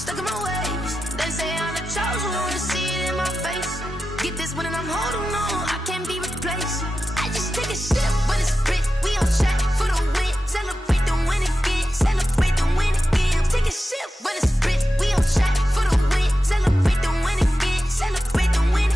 stuck in my ways. They say I'm the chosen one, see it in my face. Get this one and I'm holding on, I can't be replaced. I just take a sip, but it's split. We on track for the win. Celebrate the win again. Celebrate the win again. Take a sip, but it's split. We on track for the win. Celebrate the win again. Celebrate the win.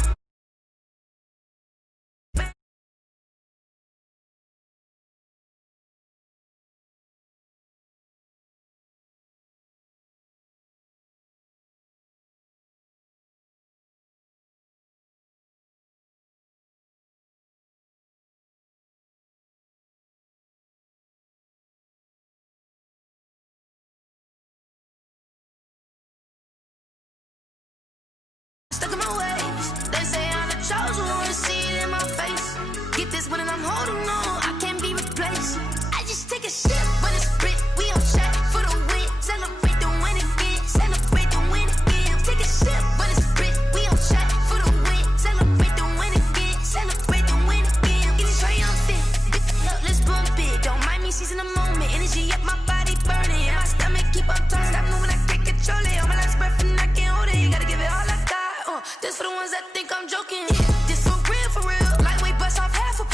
Stuck in my ways. They say I'm the chosen one, see it in my face. Get this one and I'm holding on, I can't be replaced. I just take a sip, but it's split. We on track for the win. Celebrate the win again. Celebrate the win again. Take a sip, but it's split. We on track for the win. Celebrate the win again. Celebrate the win again. Get it triumphant. Look, let's bump it. Don't mind me seizing the moment. Energy up, my body burning. And my stomach keep on turning. Stop moving, I can't control it. On my last breath and I can't hold it. You gotta give it all I got. This for the ones that think I'm joking. This for real. Lightweight bust off half a.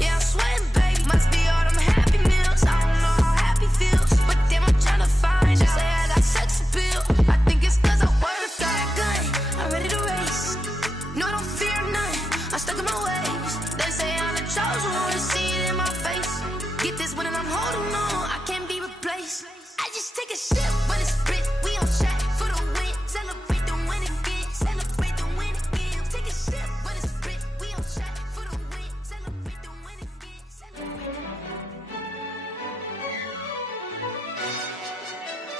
Yeah, I'm sweating, baby. Must be all them happy meals. I don't know how happy feels, but damn, I'm trying to find you. Say I got sex appeal. I think it's cause I work that gun. I'm ready to race. No, I don't fear none. I'm stuck in my ways. They say I'm the chosen one, see it in my face. Get this one and I'm holding on, I can't be replaced. I just take a sip, but it's split. We on track for the win. Celebrate the win again. Celebrate the win again. Take a sip, but it's split. We on track for the win. Celebrate the win again. Celebrate.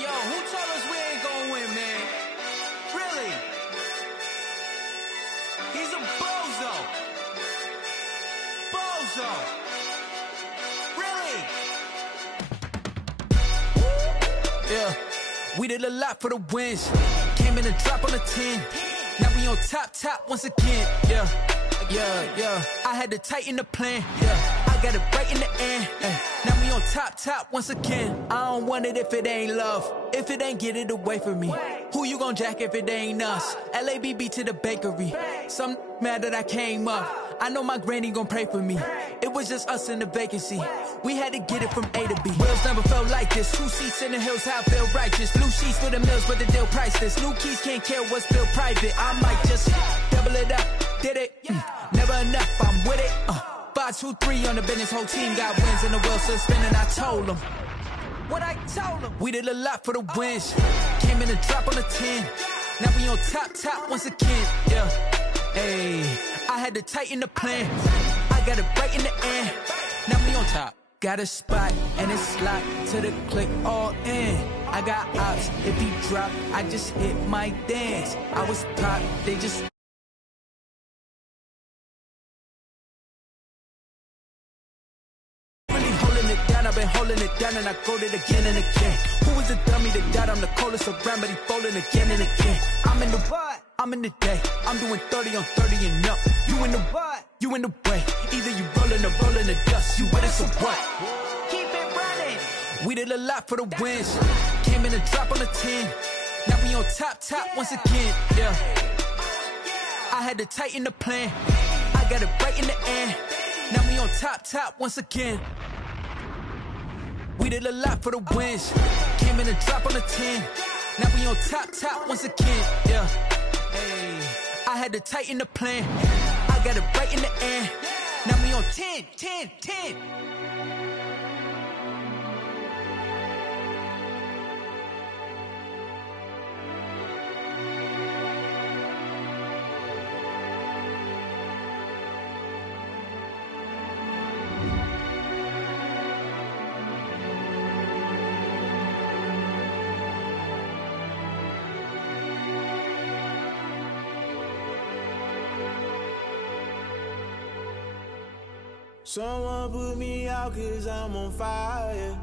Yo, who told us we ain't gonna win, man? Really? He's a bozo. Bozo. Really? Yeah, we did a lot for the wins. Came in a drop on the 10. Now we on top once again. Yeah. I had to tighten the plan. Yeah, I got it right in the end. Now we on top once again. I don't want it if it ain't love. If it ain't, get it away from me. Who you gon' jack if it ain't us? LABB to the bakery. Some mad that I came up. I know my granny gon' pray for me. It was just us in the vacancy. We had to get it from A to B. Wheels never felt like this. 2 seats in the hills, how I feel righteous. Blue sheets for the mills, but the deal priceless. New keys can't care what's still private. I might just double it up. Did it? Never enough, I'm with it. 5, 2, 3 on the business. Whole team got wins and the wheels still spinning. I told them what I told them. We did a lot for the wins. Came in a drop on the 10. Now we on top once again. Yeah. Hey, I had to tighten the plan. I got it right in the end. Now we on top. Got a spot and it's locked to the click all in. I got ops. If he drop, I just hit my dance. I was top, they just. I've been holding it down and I go it again and again. Who was the dummy that died? I'm the coldest around, but he falling again and again. I'm in the what? I'm in the day. I'm doing 30 on 30 and up. You in the what? You in the way. Either you rolling or rolling the dust. You with us or what? Keep it running. We did a lot for the wins. Came in a drop on the 10. Now we on top once again. Yeah. I had to tighten the plan. I got it right in the end. Now we on top once again. We did a lot for the wins. Came in a drop on the 10. Now we on top once again. Yeah. Hey, I had to tighten the plan. I got it right in the end. Now we on 10. Someone put me out cause I'm on fire.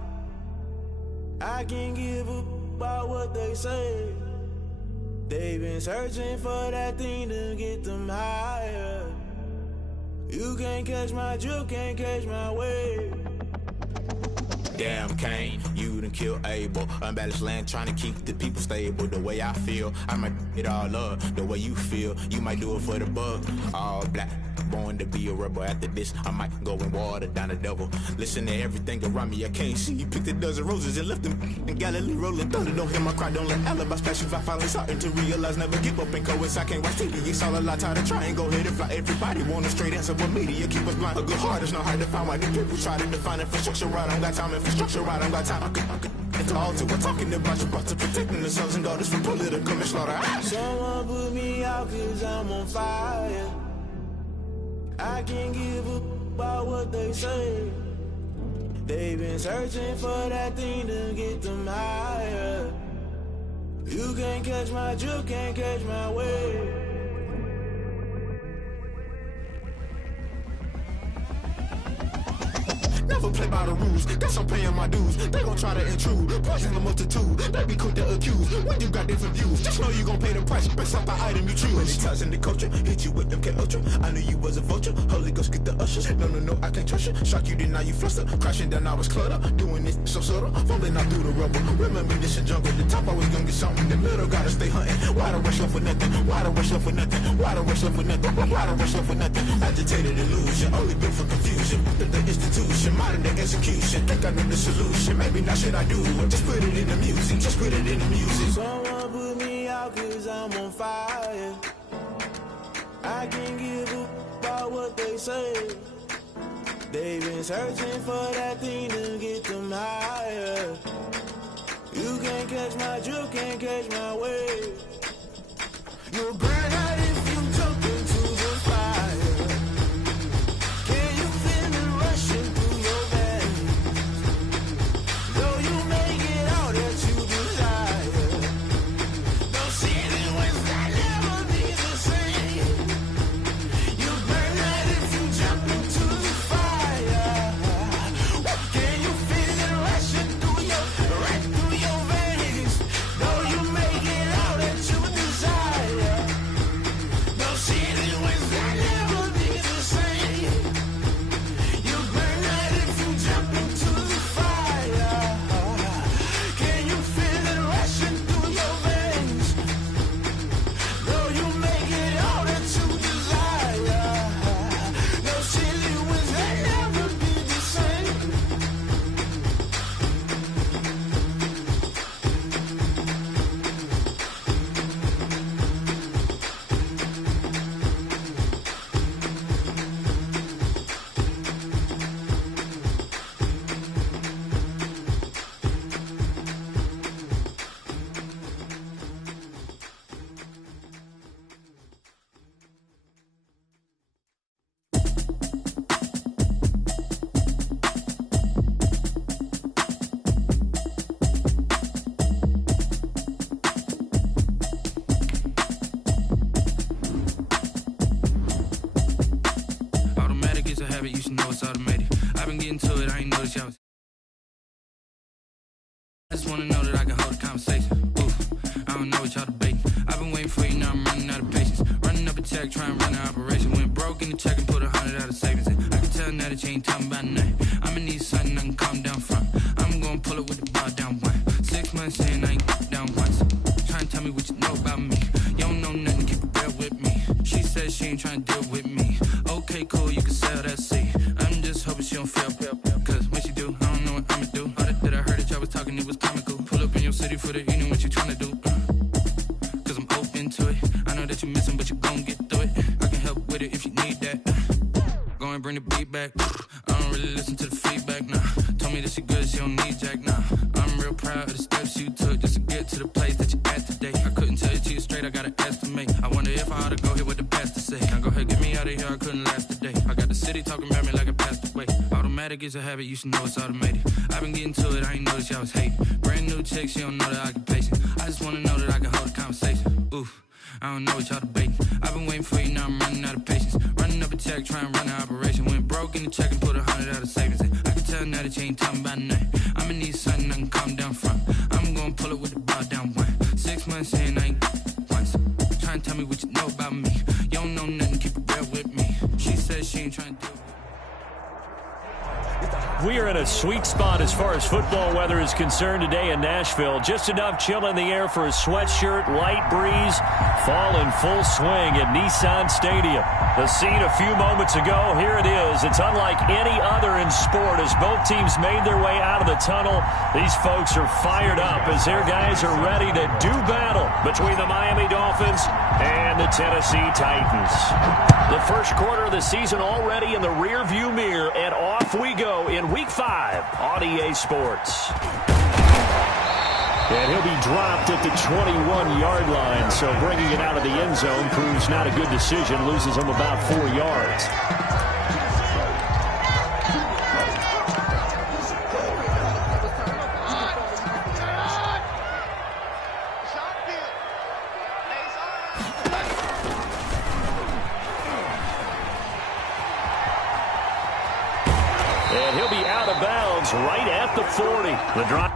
I can't give a about what they say. They've been searching for that thing to get them higher. You can't catch my drift, can't catch my wave. Damn Kane, You done kill Abel. Unbalanced land trying to keep the people stable. The way I feel, I might it all up. The way you feel, you might do it for the bug. All black, born to be a rebel. After this, I might go and water down the devil. Listen to everything around me, I can't see. Picked a dozen roses and left them in Galilee rolling thunder. Don't hear my cry, don't let alibis pass you. I finally starting to realize, never give up and coincide. I can't watch TV, it's all a lot. Tired of trying, go ahead and fly. Everybody want a straight answer, but media keep us blind. A good heart is not hard to find. Why the people try to define infrastructure right? I don't got time, infrastructure right, I don't got time. I could it's all to we're talking about you, about to protecting the sons and daughters from political manslaughter. Someone put me out cause I'm on fire. I can't give up about what they say. They've been searching for that thing to get them higher. You can't catch my drift, can't catch my wave. Never play by the rules, guess I'm paying my dues. They gon' try to intrude, poison the multitude. They be quick to accuse, when you got different views. Just know you gon' pay the price, based off the item you choose. When it's ties in the culture, hit you with MK Ultra. I knew you was a vulture, Holy Ghost get the ushers. No, I can't trust you. Shock you, then now you fluster. Crashing down, I was clutter. Doing this so subtle, falling out through the rubble. Remember this a jungle, the top always gonna get something. In the middle, gotta stay hunting. Why the rush left for nothing? Why the rush left for nothing? Why the rush left for nothing? Why the rush left for nothing? Agitated illusion, only built for confusion. The institution, modern day execution. Think I know the solution. Maybe not should I do it? Just put it in the music. Just put it in the music. Someone put me out cause I'm on fire. I can't give up about what they say. They've been searching for that thing to get them higher. You can't catch my drift, can't catch my wave. You'll burn out if you jump into the fire. Can you feel it rushing through your veins? Though you make it all that you desire. Those feelings will never be the same. You burn out if you jump into the fire. Can you feel it rushing through your veins? Though you make it all that you desire. Those feelings will never be the same. You burn out if you jump into the fire. Can you feel it rushing through your veins? Though you make it all that you desire. Those feelings will never be the same. Automatic is a habit, you should know it's automated. I've been getting to it, I ain't noticed y'all. I just wanna know that I can hold a conversation. Ooh, I don't know what y'all debating. I've been waiting for you, now I'm running out of patience. Running up a check, trying to run an operation. Went broke in the check and put 100 out of savings in. I can tell now that you ain't talking about nothing. I'ma need something I can calm down from. I'm gonna pull it with the bar down one. 6 months in, I ain't down once. Trying to tell me what you know about me. You don't know nothing, keep it real with me. She said she ain't trying to deal with me. Okay, cool, you can sell that seat. I'm just hoping she don't fail. Cause when she do, I don't know what I'ma do. All that I heard that y'all was talking, it was comical. Pull up in your city for the evening, what you tryna do? Cause I'm open to it. I know that you missing, but you gon' get through it. I can help with it if you need that. Go and bring the beat back. I don't really listen to the feedback, nah. Told me that she good, she don't need jack, nah. I'm real proud of the steps you took just to get to the place that you at today. I couldn't tell you to you straight, I gotta estimate. I wonder if I ought to go here with the best to say. Now go ahead, get me out of here, I couldn't last today. I got the city talking about me like I passed away. Automatic is a habit, you should know it's automated. I've been getting to it, I ain't noticed y'all was hating. Brand new chick, she don't know the occupation. I just wanna know that I can hold a conversation. Ooh, I don't know what y'all debating. I've been waiting for you, now I'm running out of patience. Running up a check, trying to run an operation. Went broke in the check and put 100 out of savings in. I can tell now that you ain't talking about nothing. I'ma need something I can calm down from. I'm gonna pull it with the bar down one. 6 months in, I ain't once. Trying to tell me what you know about me. You don't know nothing, keep it real with me. She said she ain't trying to do it. It's the We are in a sweet spot as far as football weather is concerned today in Nashville. Just enough chill in the air for a sweatshirt, light breeze, fall in full swing at Nissan Stadium. The scene a few moments ago, here it is. It's unlike any other in sport as both teams made their way out of the tunnel. These folks are fired up as their guys are ready to do battle between the Miami Dolphins and the Tennessee Titans. The first quarter of the season already in the rearview mirror, and off we go in Week 5 on EA Sports. And he'll be dropped at the 21-yard line, so bringing it out of the end zone proves not a good decision, loses him about 4 yards. And he'll be out of bounds right at the 40. The drop.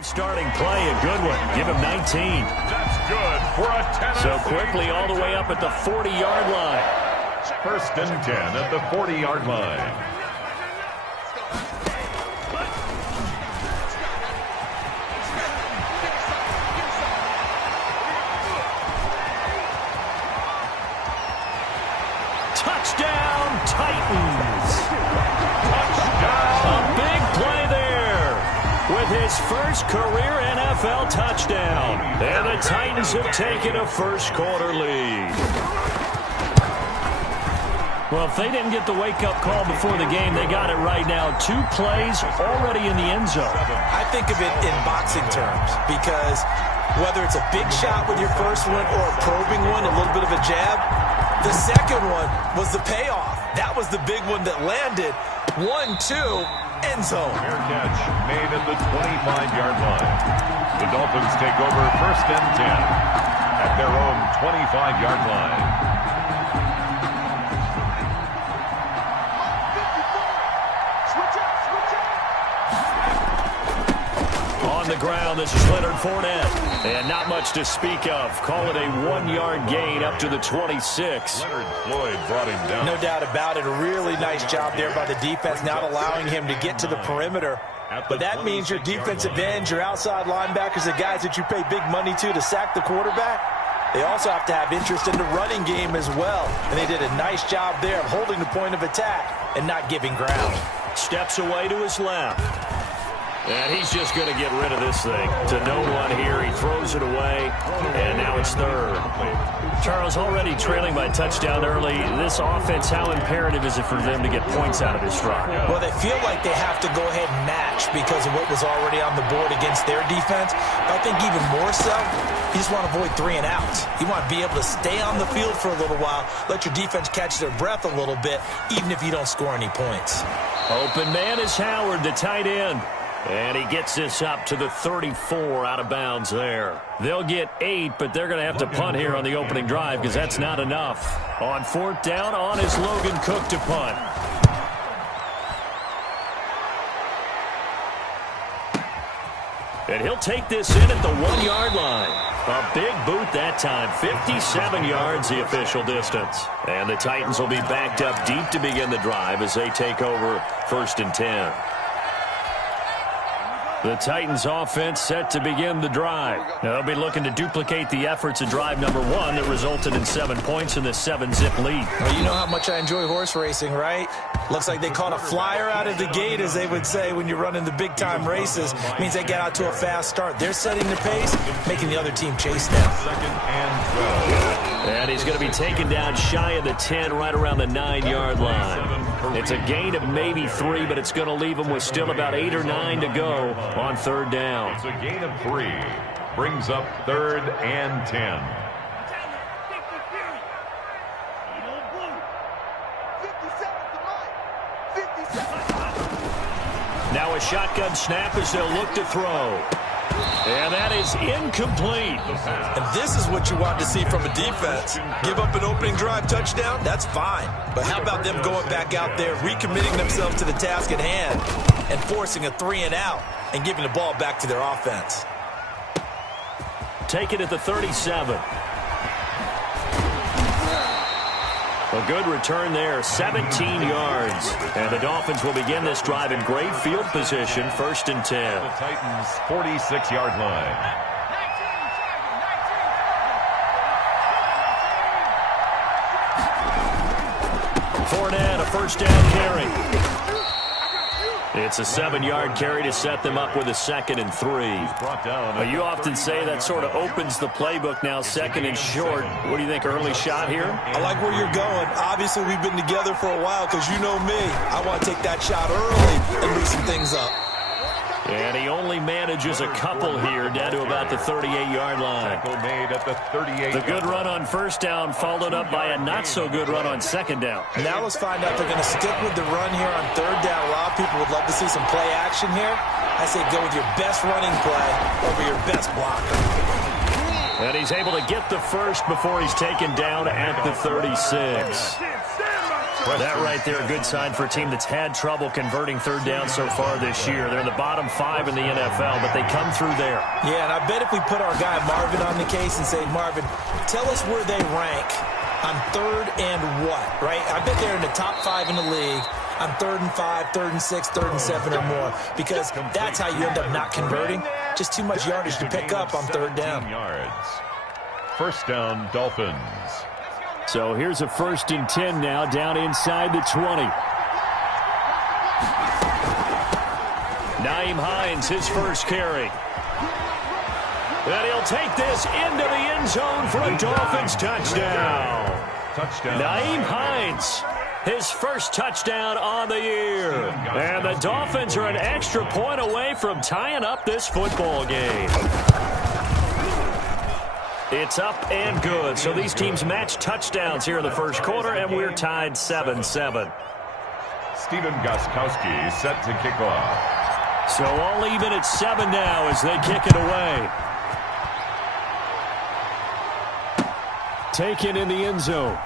Starting play, a good one. Give him 19. That's good for a 10. So quickly all the way up at the 40-yard line. First and 10 at the 40-yard line. Touchdown, Titans. Touchdown. A big play there with his first career NFL touchdown. And the Titans have taken a first-quarter lead. Well, if they didn't get the wake-up call before the game, they got it right now. 2 plays already in the end zone. I think of it in boxing terms because whether it's a big shot with your first one or a probing one, a little bit of a jab, the second one was the payoff. That was the big one that landed. 1-2, end zone. Fair catch made at the 25-yard line. The Dolphins take over first and 10 at their own 25-yard line. On the ground, this is Leonard Fournette. And not much to speak of. Call it a 1-yard gain up to the 26. Leonard Floyd brought him down. No doubt about it. A really nice job there by the defense, not allowing him to get to the perimeter. But that means your defensive ends, your outside linebackers, the guys that you pay big money to sack the quarterback, they also have to have interest in the running game as well. And they did a nice job there of holding the point of attack and not giving ground. Steps away to his left. And he's just going to get rid of this thing. To no one here. He throws it away. And now it's third. Charles, already trailing by touchdown early. This offense, how imperative is it for them to get points out of this drive? Well, they feel like they have to go ahead and match because of what was already on the board against their defense. But I think even more so, you just want to avoid 3 and outs. You want to be able to stay on the field for a little while, let your defense catch their breath a little bit, even if you don't score any points. Open man is Howard, the tight end. And he gets this up to the 34 out of bounds there. They'll get 8, but they're going to have to punt here on the opening drive because that's not enough. On 4th down, on is Logan Cook to punt. And he'll take this in at the 1-yard line. A big boot that time. 57 yards the official distance. And the Titans will be backed up deep to begin the drive as they take over first and 10. The Titans offense set to begin the drive. Now they'll be looking to duplicate the efforts of drive number 1 that resulted in 7 points in the 7-zip lead. Well, you know how much I enjoy horse racing, right? Looks like they caught a flyer out of the gate, as they would say when you're running the big-time races. Means they get out to a fast start. They're setting the pace, making the other team chase them. And he's going to be taken down shy of the 10, right around the 9-yard line. It's a gain of maybe 3, but it's going to leave him with still about 8 or 9 to go on 3rd down. It's a gain of 3. Brings up 3rd and 10. Now a shotgun snap as they'll look to throw. And that is incomplete. And this is what you want to see from a defense. Give up an opening drive touchdown, that's fine. But how about them going back out there, recommitting themselves to the task at hand, and forcing a 3-and-out and giving the ball back to their offense. Take it at the 37. A good return there, 17 yards. And the Dolphins will begin this drive in great field position, 1st and 10. The Titans' 46-yard line. Fournette, a first down carry. It's a 7-yard carry to set them up with a 2nd and 3. You often say that sort of opens the playbook now, 2nd and short. What do you think, early shot here? I like where you're going. Obviously, we've been together for a while because you know me. I want to take that shot early and loosen things up. And he only manages a couple here, down to about the 38-yard line. Tackle made at the 38. The good run on 1st down followed up by a not-so-good run on 2nd down. Now let's find out they're going to stick with the run here on 3rd down. A lot of people would love to see some play action here. I say go with your best running play over your best blocker. And he's able to get the first before he's taken down at the 36. That right there, a good sign for a team that's had trouble converting 3rd down so far this year. They're in the bottom 5 in the NFL, but they come through there. Yeah, and I bet if we put our guy Marvin on the case and say, Marvin, tell us where they rank on 3rd and what, right? I bet they're in the top 5 in the league on 3rd and 5, 3rd and 6, 3rd and 7 or more, because that's how you end up not converting. Just too much yardage to pick up on 3rd down. Yards. 1st down, Dolphins. So here's a 1st and 10 now, down inside the 20. Nyheim Hines, his first carry. And he'll take this into the end zone for a Dolphins touchdown. Nyheim Hines, his first touchdown on the year. And the Dolphins are an extra point away from tying up this football game. It's up and good. So these teams match touchdowns here in the 1st quarter, and we're tied 7-7. Stephen Gostkowski set to kick off. So all even at 7 now as they kick it away. Taken in the end zone.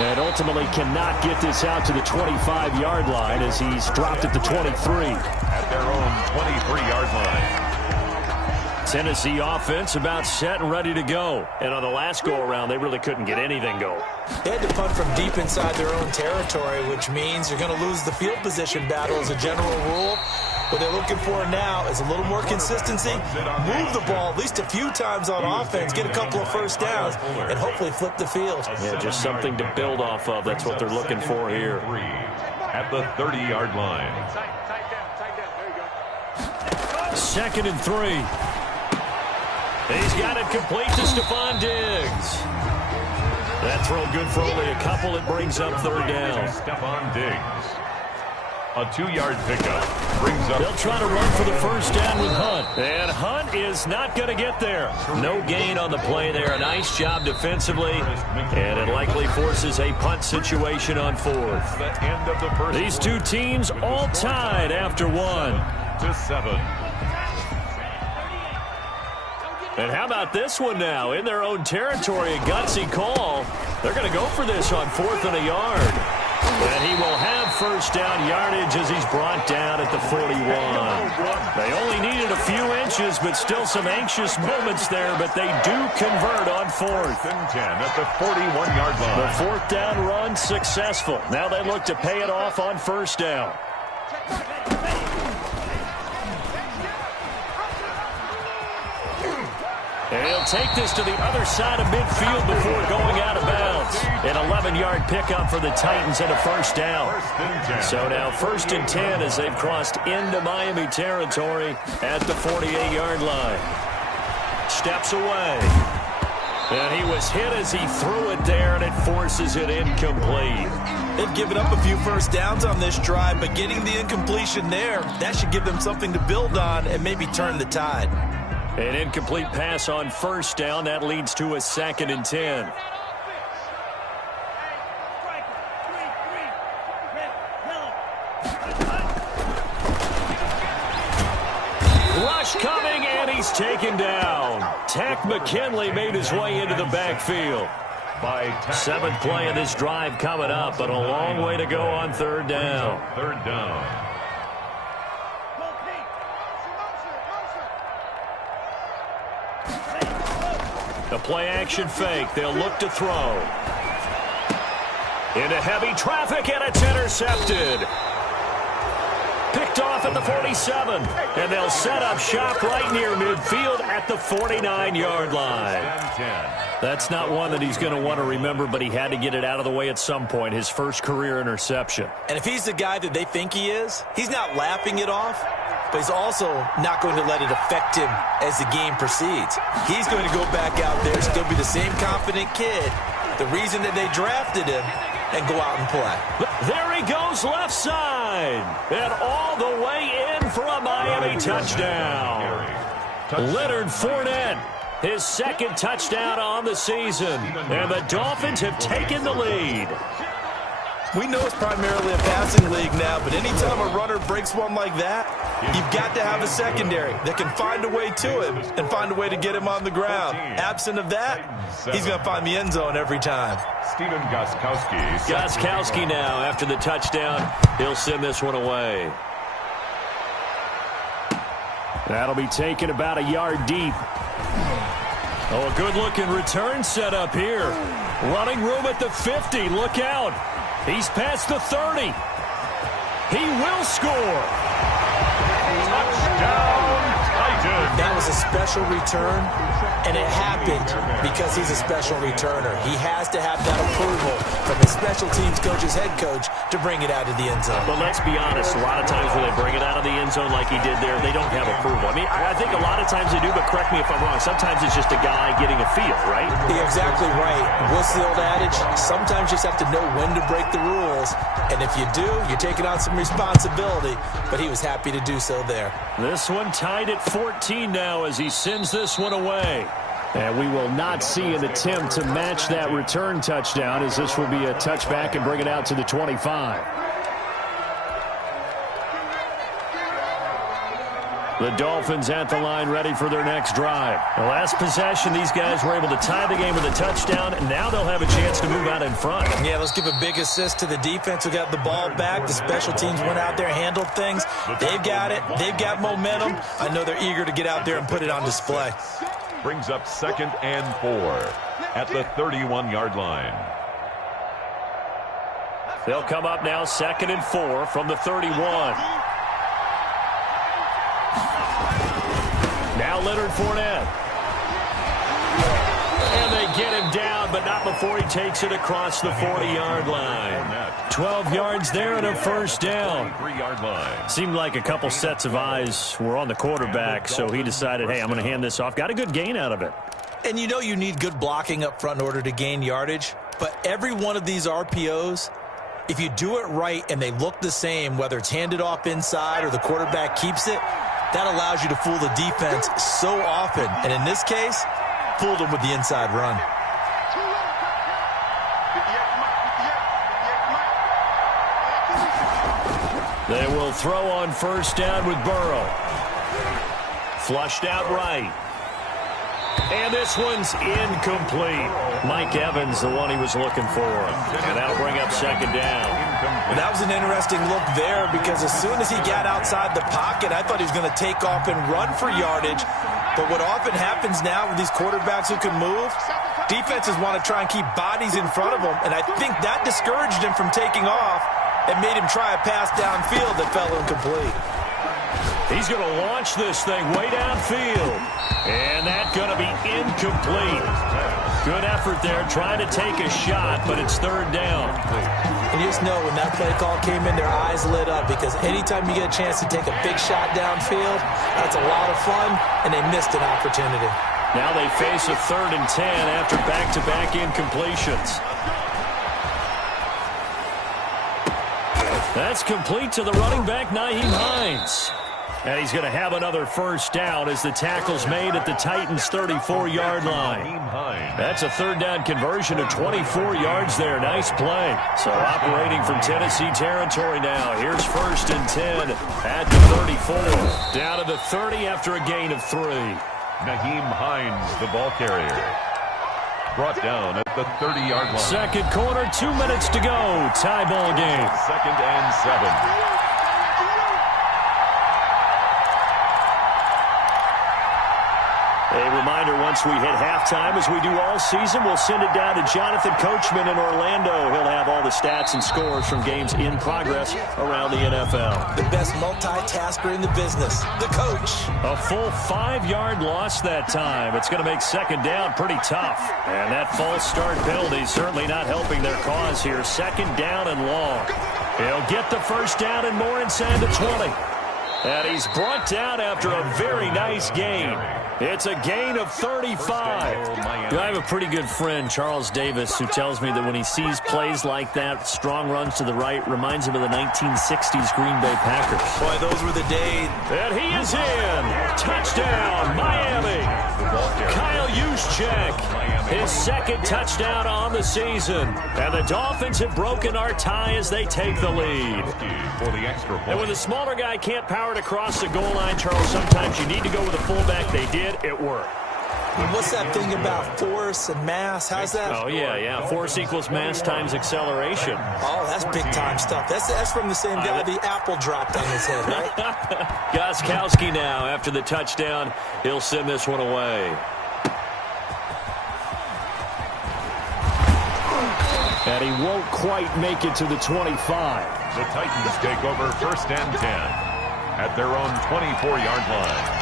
And ultimately cannot get this out to the 25-yard line as he's dropped at the 23. At their own 23-yard line. Tennessee offense about set and ready to go. And on the last go-around, they really couldn't get anything going. They had to punt from deep inside their own territory, which means you're going to lose the field position battle as a general rule. What they're looking for now is a little more consistency, move the ball at least a few times on offense, get a couple of 1st downs, and hopefully flip the field. Yeah, just something to build off of. That's what they're looking for here. At the 30-yard line. 2nd and 3. He's got it complete to Stephon Diggs. That throw good for only a couple. It brings up 3rd down. Stephon Diggs. A 2-yard pickup brings up. They'll try to run for the 1st down with Hunt. And Hunt is not going to get there. No gain on the play there. A nice job defensively. And it likely forces a punt situation on 4th. The end of the first. These two teams all tied after 1. 7-7. And how about this one now? In their own territory, a gutsy call. They're going to go for this on 4th and a yard. And he will have 1st down yardage as he's brought down at the 41. They only needed a few inches, but still some anxious moments there, but they do convert on 4th. And 10 at the 41-yard line. The 4th down run successful. Now they look to pay it off on 1st down. And he'll take this to the other side of midfield before going out of bounds. An 11-yard pickup for the Titans and a 1st down. So now 1st and 10 as they've crossed into Miami territory at the 48-yard line. Steps away. And he was hit as he threw it there, and it forces it incomplete. They've given up a few 1st downs on this drive, but getting the incompletion there, that should give them something to build on and maybe turn the tide. An incomplete pass on 1st down. That leads to a 2nd and 10. Rush coming, and he's taken down. Tack McKinley made his way into the backfield. Seventh play of this drive coming up, but a long way to go on third down. Third down. The play-action fake. They'll look to throw. Into heavy traffic, and it's intercepted. Picked off at the 47, and they'll set up shop right near midfield at the 49-yard line. That's not one that he's going to want to remember, but he had to get it out of the way at some point, his first career interception. And if he's the guy that they think he is, he's not laughing it off, but he's also not going to let it affect him as the game proceeds. He's going to go back out there, still be the same confident kid, the reason that they drafted him, and go out and play. There he goes left side, and all the way in for a Miami touchdown. Leonard Fournette, his second touchdown on the season, and the Dolphins have taken the lead. We know it's primarily a passing league now, but anytime a runner breaks one like that, you've got to have a secondary that can find a way to him and find a way to get him on the ground. Absent of that, he's going to find the end zone every time. Steven Gostkowski. Gostkowski now, after the touchdown, he'll send this one away. That'll be taken about a yard deep. Oh, a good-looking return set up here. Running room at the 50. Look out. He's past the 30. He will score. Touchdown, Titans. That was a special return, and it happened because he's a special returner. He has to have that approval from his special teams coach's head coach to bring it out of the end zone. But let's be honest, a lot of times when they bring it out of the end zone like he did there, they don't have approval. I mean, I think a lot of times they do, but correct me if I'm wrong. Sometimes it's just a guy getting a feel, right? You're exactly right. What's the old adage? Sometimes you just have to know when to break the rules, and if you do, you're taking on some responsibility, but he was happy to do so there. This one tied at 14 now as he sends this one away. And we will not see an attempt to match that return touchdown, as this will be a touchback and bring it out to the 25. The Dolphins at the line, ready for their next drive. The last possession, these guys were able to tie the game with a touchdown, and now they'll have a chance to move out in front. Yeah, let's give a big assist to the defense who got the ball back. The special teams went out there, handled things. They've got it. They've got momentum. I know they're eager to get out there and put it on display. Brings up 2nd and 4 at the 31-yard line. They'll come up now 2nd and 4 from the 31. Now Leonard Fournette. And they get him down, but not before he takes it across the 40-yard line. 12 yards there and a first down. 3-yard line. Seemed like a couple sets of eyes were on the quarterback, so he decided, hey, I'm going to hand this off. Got a good gain out of it. And you know you need good blocking up front in order to gain yardage, but every one of these RPOs, if you do it right and they look the same, whether it's handed off inside or the quarterback keeps it, that allows you to fool the defense so often. And in this case, fooled them with the inside run. They will throw on first down with Burrow. Flushed out right. And this one's incomplete. Mike Evans, the one he was looking for. And that'll bring up 2nd down. Well, that was an interesting look there because as soon as he got outside the pocket, I thought he was going to take off and run for yardage. But what often happens now with these quarterbacks who can move, defenses want to try and keep bodies in front of them. And I think that discouraged him from taking off and made him try a pass downfield that fell incomplete. He's going to launch this thing way downfield. And that's going to be incomplete. Good effort there trying to take a shot, but it's 3rd down. And you just know when that play call came in, their eyes lit up because anytime you get a chance to take a big shot downfield, that's a lot of fun, and they missed an opportunity. Now they face a 3rd and 10 after back-to-back incompletions. That's complete to the running back, Nyheim Hines. And he's going to have another first down as the tackle's made at the Titans' 34-yard line. That's a third down conversion of 24 yards there. Nice play. So operating from Tennessee territory now. Here's 1st and 10 at the 34. Down to the 30 after a gain of 3. Nyheim Hines, the ball carrier. Brought down at the 30-yard line. Second quarter, 2 minutes to go. Tie ball game. 2nd and 7. A reminder, once we hit halftime, as we do all season, we'll send it down to Jonathan Coachman in Orlando. He'll have all the stats and scores from games in progress around the NFL. The best multitasker in the business, the coach. A full 5-yard loss that time. It's going to make second down pretty tough. And that false start penalty certainly not helping their cause here. Second down and long. He'll get the first down and more inside the 20. And he's brought down after a very nice gain. It's a gain of 35. I have a pretty good friend, Charles Davis, who tells me that when he sees plays like that, strong runs to the right, reminds him of the 1960s Green Bay Packers. Boy, those were the days. And he is in. Touchdown, Miami. Kyle Juszczyk, his second touchdown on the season. And the Dolphins have broken our tie as they take the lead. For the extra point. And when the smaller guy can't power it across the goal line, Charles, sometimes you need to go with a fullback. They did. It worked. What's that thing about force and mass? How's that? Oh, yeah. Force equals mass times acceleration. Oh, that's big-time stuff. That's from the same guy the apple dropped on his head, right? Gostkowski now, after the touchdown, he'll send this one away. And he won't quite make it to the 25. The Titans take over 1st and 10 at their own 24-yard line.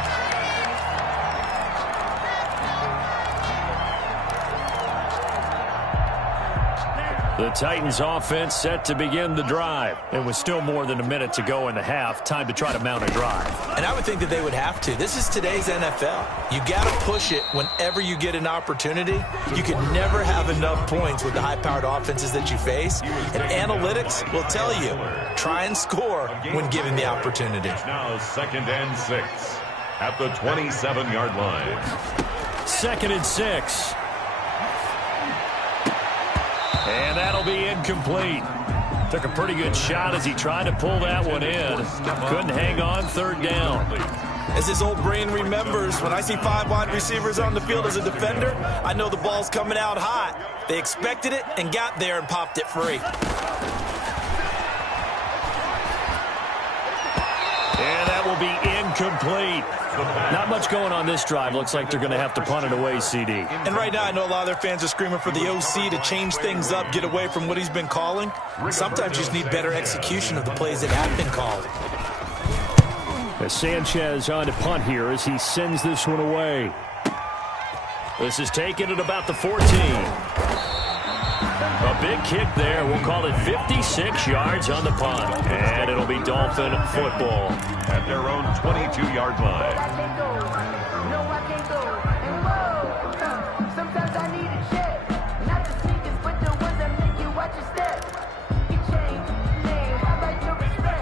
The Titans offense set to begin the drive. It was still more than a minute to go in the half. Time to try to mount a drive. And I would think that they would have to. This is today's NFL. You got to push it whenever you get an opportunity. You can never have enough points with the high-powered offenses that you face. And analytics will tell you, try and score when given the opportunity. Now 2nd and 6 at the 27-yard line. 2nd and 6. And that'll be incomplete. Took a pretty good shot as he tried to pull that one in. Couldn't hang on, 3rd down. As his old brain remembers, when I see 5 wide receivers on the field as a defender, I know the ball's coming out hot. They expected it and got there and popped it free. And that will be incomplete. Not much going on this drive. Looks like they're going to have to punt it away, CD. And right now I know a lot of their fans are screaming for the OC to change things up, get away from what he's been calling. Sometimes you just need better execution of the plays that have been called. As Sanchez on to punt here as he sends this one away. This is taken at about the 14. A big kick there. We'll call it 56 yards on the punt. And it'll be Dolphin football. At their own 22-yard line.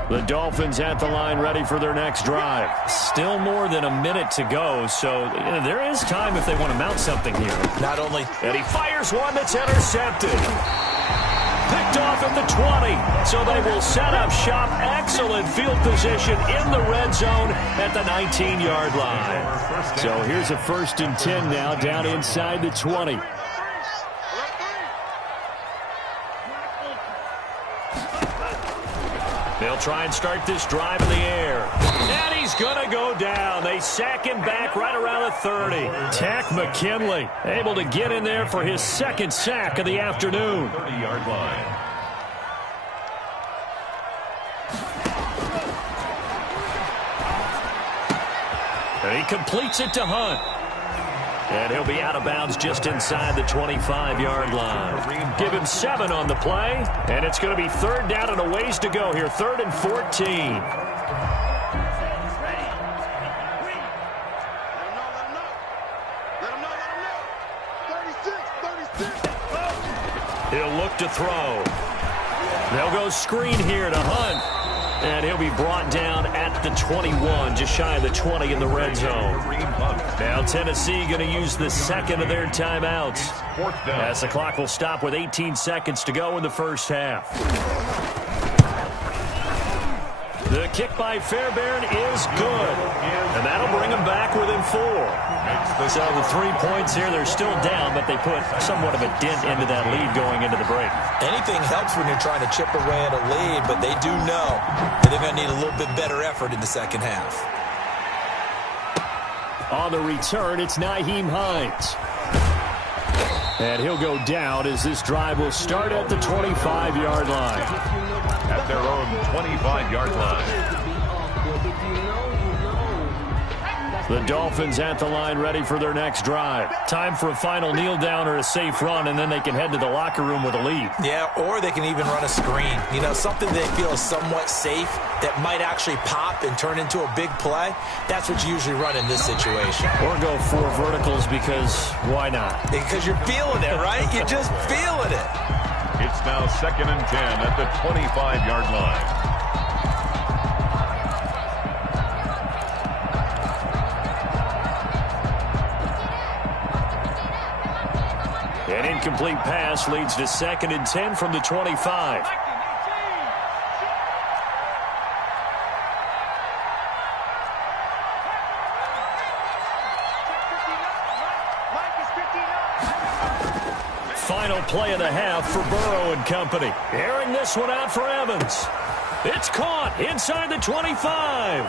The Dolphins at the line ready for their next drive. Still more than a minute to go, so there is time if they want to mount something here. Not only. And he fires one that's intercepted. Picked off at the 20, so they will set up shop. Excellent field position in the red zone at the 19-yard line. So here's a 1st and 10 now down inside the 20. They'll try and start this drive in the air. And he's going to go down. They sack him back right around the 30. Tack McKinley able to get in there for his 2nd sack of the afternoon. 30-yard line. And he completes it to Hunt. And he'll be out of bounds just inside the 25-yard line. Give him 7 on the play, and it's going to be 3rd down and a ways to go here. 3rd and 14. He'll look to throw. They'll go screen here to Hunt. And he'll be brought down at the 21, just shy of the 20 in the red zone. Now Tennessee going to use the second of their timeouts, as the clock will stop with 18 seconds to go in the first half. The kick by Fairbairn is good, and that'll bring them back within 4. So the 3 points here, they're still down, but they put somewhat of a dent into that lead going into the break. Anything helps when you're trying to chip away at a lead, but they do know that they're going to need a little bit better effort in the second half. On the return, it's Nyheim Hines. And he'll go down as this drive will start at the 25-yard line. At their own 25-yard line. The Dolphins at the line ready for their next drive. Time for a final kneel down or a safe run, and then they can head to the locker room with a lead. Yeah, or they can even run a screen. You know, something they feel is somewhat safe that might actually pop and turn into a big play. That's what you usually run in this situation. Or go 4 verticals because why not? Because you're feeling it, right? You're just feeling it. It's now 2nd and 10 at the 25-yard line. An incomplete pass leads to 2nd and 10 from the 25. Final play of the half for Burrow and company. Airing this one out for Evans. It's caught inside the 25.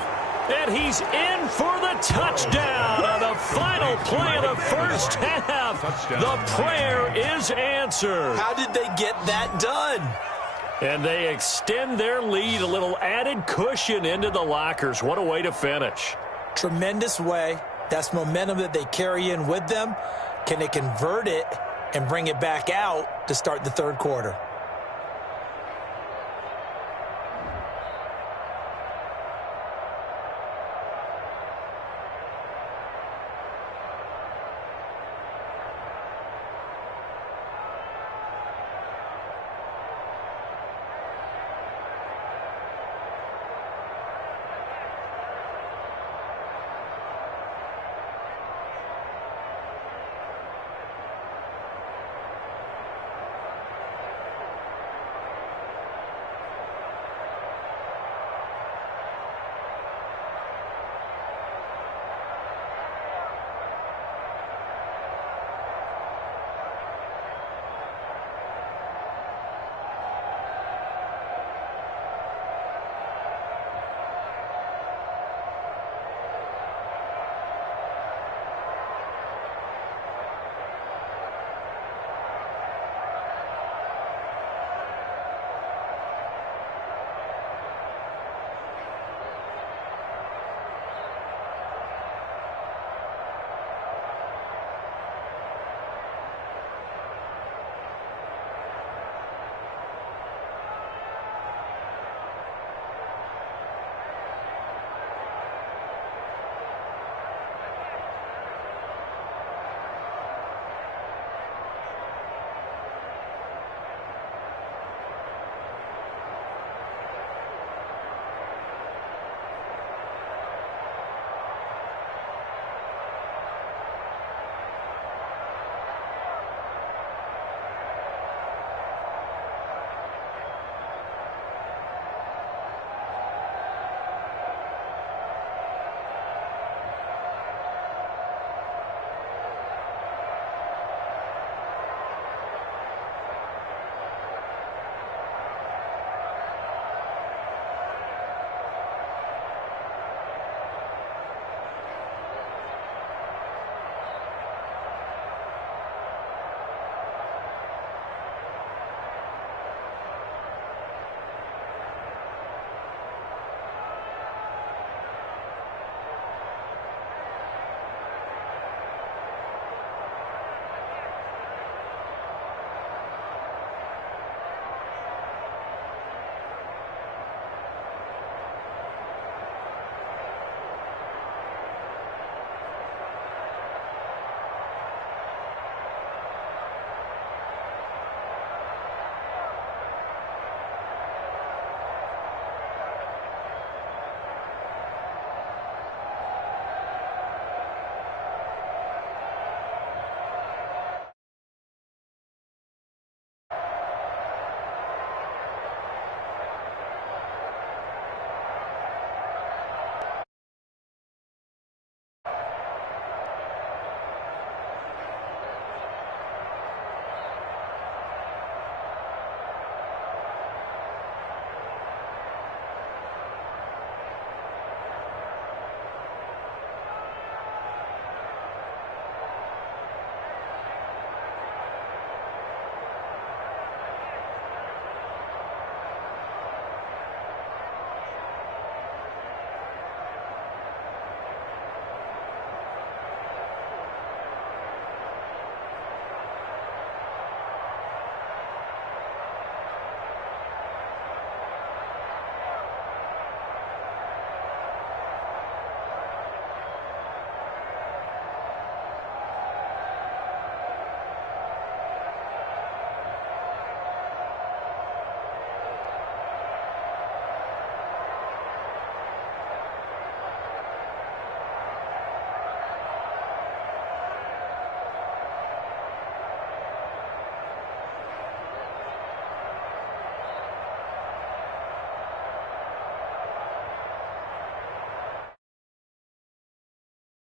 And he's in for the touchdown on the final play of the first half. The prayer is answered. How did they get that done? And they extend their lead, a little added cushion into the lockers. What a way to finish. Tremendous way. That's momentum that they carry in with them. Can they convert it and bring it back out to start the third quarter?